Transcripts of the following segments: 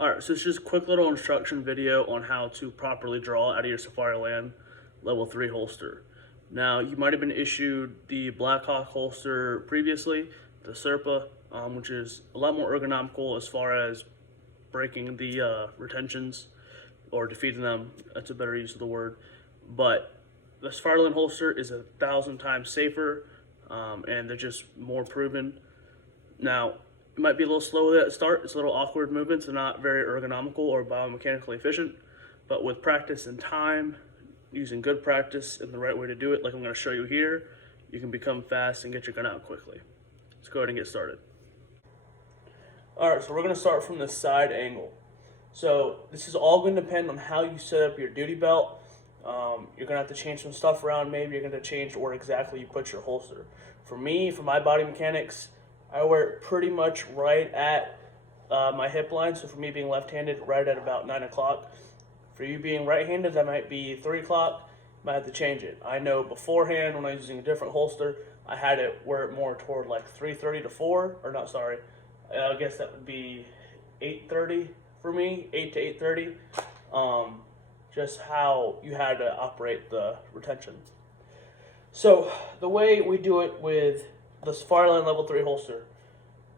Alright, so it's just a quick little instruction video on how to properly draw out of your Safariland level 3 holster. Now, you might have been issued the Blackhawk holster previously, the Serpa, which is a lot more ergonomical as far as breaking the retentions or defeating them. That's a better use of the word. But the Safariland holster is 1,000 times safer, and they're just more proven. Now, it might be a little slow at the start. It's a little awkward movements and not very ergonomical or biomechanically efficient. But with practice and time, using good practice and the right way to do it, like I'm going to show you here, you can become fast and get your gun out quickly. Let's go ahead and get started. Alright, so we're going to start from the side angle. So this is all going to depend on how you set up your duty belt. You're going to have to change some stuff around. Maybe you're going to change where exactly you put your holster. For me, for my body mechanics, I wear it pretty much right at my hip line. So for me being left-handed, right at about 9 o'clock. For you being right-handed, that might be 3 o'clock. Might have to change it. I know beforehand when I was using a different holster, I had it wear it more toward like 3:30 to 4, or not, sorry. I guess that would be 8:30 for me, 8 to 8:30. Just how you had to operate the retention. So the way we do it with the Safariland level 3 holster.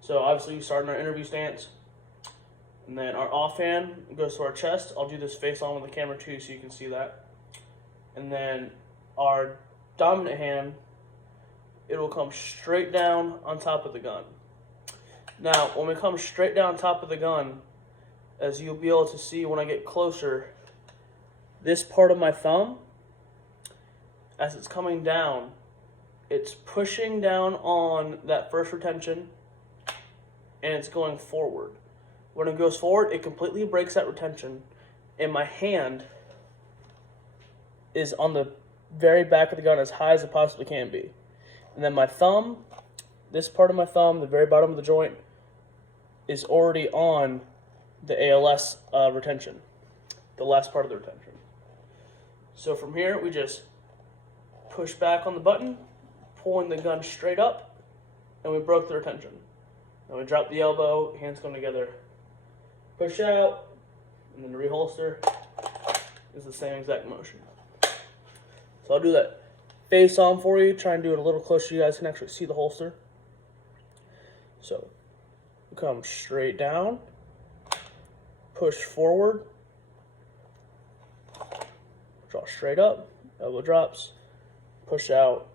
So obviously we start in our interview stance, and then our offhand goes to our chest. I'll do this face on with the camera too so you can see that. And then our dominant hand, it will come straight down on top of the gun. Now, when we come straight down on top of the gun, as you'll be able to see when I get closer, this part of my thumb, as it's coming down, it's pushing down on that first retention, and it's going forward. When it goes forward, it completely breaks that retention, and my hand is on the very back of the gun as high as it possibly can be. And then my thumb, this part of my thumb, the very bottom of the joint, is already on the ALS retention, the last part of the retention. So from here, we just push back on the button, pulling the gun straight up, and we broke the retention. Then we drop the elbow, hands come together, push out, and then reholster is the same exact motion. So I'll do that face on for you, try and do it a little closer so you guys can actually see the holster. So we come straight down, push forward, draw straight up, elbow drops, push out,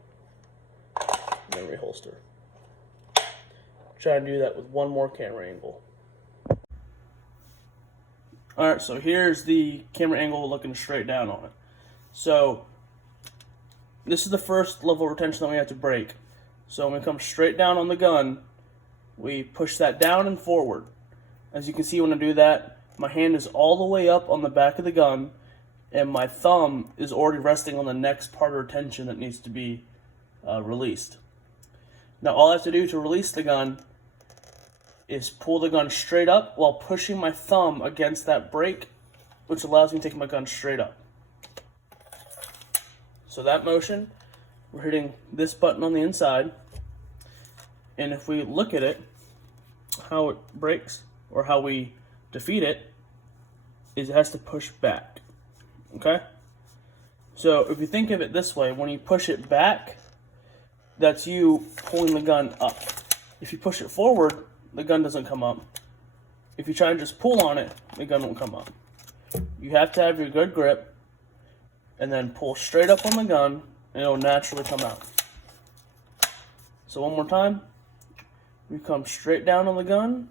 and then reholster. Try and do that with one more camera angle. Alright, so here's the camera angle looking straight down on it. So this is the first level of retention that we have to break. So when we come straight down on the gun, we push that down and forward. As you can see when I do that, my hand is all the way up on the back of the gun, and my thumb is already resting on the next part of retention that needs to be released. Now all I have to do to release the gun is pull the gun straight up while pushing my thumb against that brake, which allows me to take my gun straight up. So that motion, we're hitting this button on the inside, and if we look at it, how it breaks, or how we defeat it, is it has to push back. Okay? So if you think of it this way, when you push it back, that's you pulling the gun up. If you push it forward, the gun doesn't come up. If you try and just pull on it, the gun won't come up. You have to have your good grip, and then pull straight up on the gun, and it'll naturally come out. So one more time. We come straight down on the gun.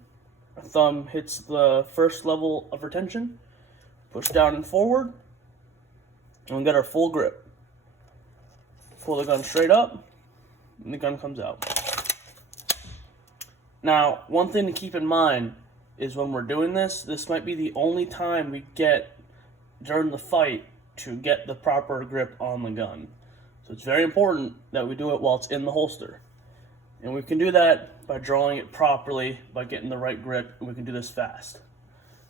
Our thumb hits the first level of retention. Push down and forward. And we get our full grip. Pull the gun straight up, and the gun comes out. Now, one thing to keep in mind is when we're doing this, this might be the only time we get during the fight to get the proper grip on the gun. So it's very important that we do it while it's in the holster. And we can do that by drawing it properly, by getting the right grip, and we can do this fast.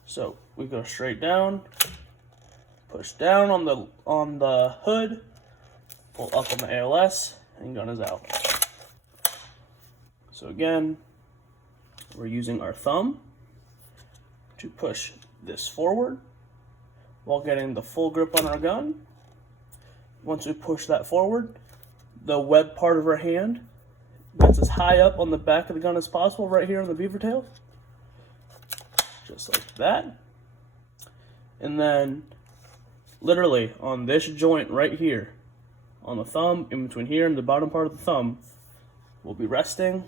So we go straight down, push down on the hood, pull up on the ALS, and gun is out. So again, we're using our thumb to push this forward while getting the full grip on our gun. Once we push that forward, the web part of our hand gets as high up on the back of the gun as possible, right here on the beaver tail. Just like that. And then, literally, on this joint right here, on the thumb, in between here and the bottom part of the thumb, we'll be resting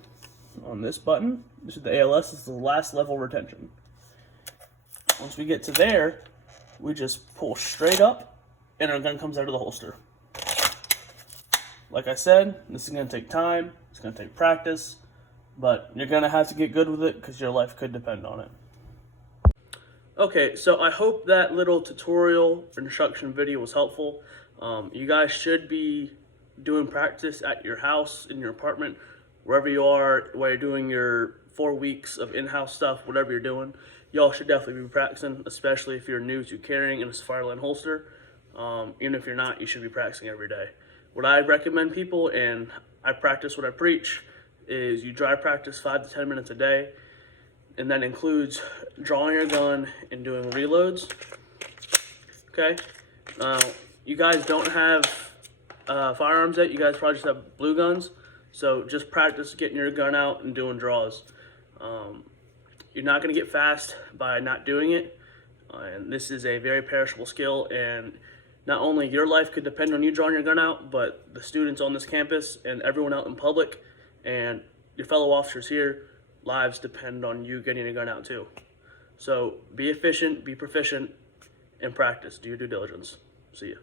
on this button. This is the ALS, this is the last level retention. Once we get to there, we just pull straight up, and our gun comes out of the holster. Like I said, this is going to take time, it's going to take practice, but you're going to have to get good with it because your life could depend on it. Okay, so I hope that little tutorial instruction video was helpful. You guys should be doing practice at your house, in your apartment, wherever you are, while you're doing your 4 weeks of in-house stuff, whatever you're doing. Y'all should definitely be practicing, especially if you're new to carrying in a Safariland holster. Even if you're not, you should be practicing every day. What I recommend people, and I practice what I preach, is you dry practice 5 to 10 minutes a day, and that includes drawing your gun and doing reloads. Okay? You guys don't have firearms yet. You guys probably just have blue guns. So just practice getting your gun out and doing draws. You're not going to get fast by not doing it. And this is a very perishable skill. And not only your life could depend on you drawing your gun out, but the students on this campus and everyone out in public and your fellow officers here, lives depend on you getting your gun out too. So be efficient, be proficient, and practice. Do your due diligence. See ya.